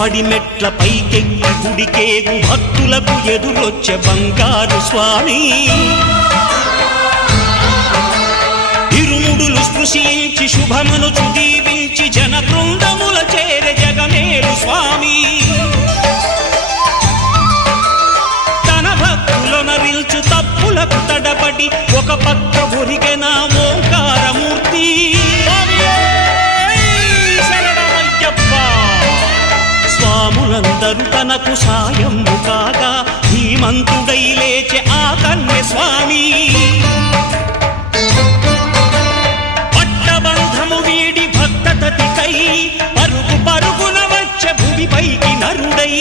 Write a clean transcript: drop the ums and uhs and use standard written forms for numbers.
పడిమెట్ల పైకెక్కి గుడికేగు భక్తులకు ఎదురొచ్చే బంగారు స్వామి ఇరుముడులు స్పృశించి శుభమనుచు దీవించి జన బృందముల చేరే జగమేలు స్వామి తన భక్తులనరిల్చు తప్పులకు తడబడి ఒక పక్క ఒరిగెన ఓంకారమూర్తి స్వాములందరూ తనకు సాయము కాగా ధీమంతుడై లేచే ఆ కన్య స్వామి పట్టబంధము వీడి భక్తతతికై పరుగు పరుగున వచ్చే భూమిపైకి నరుడై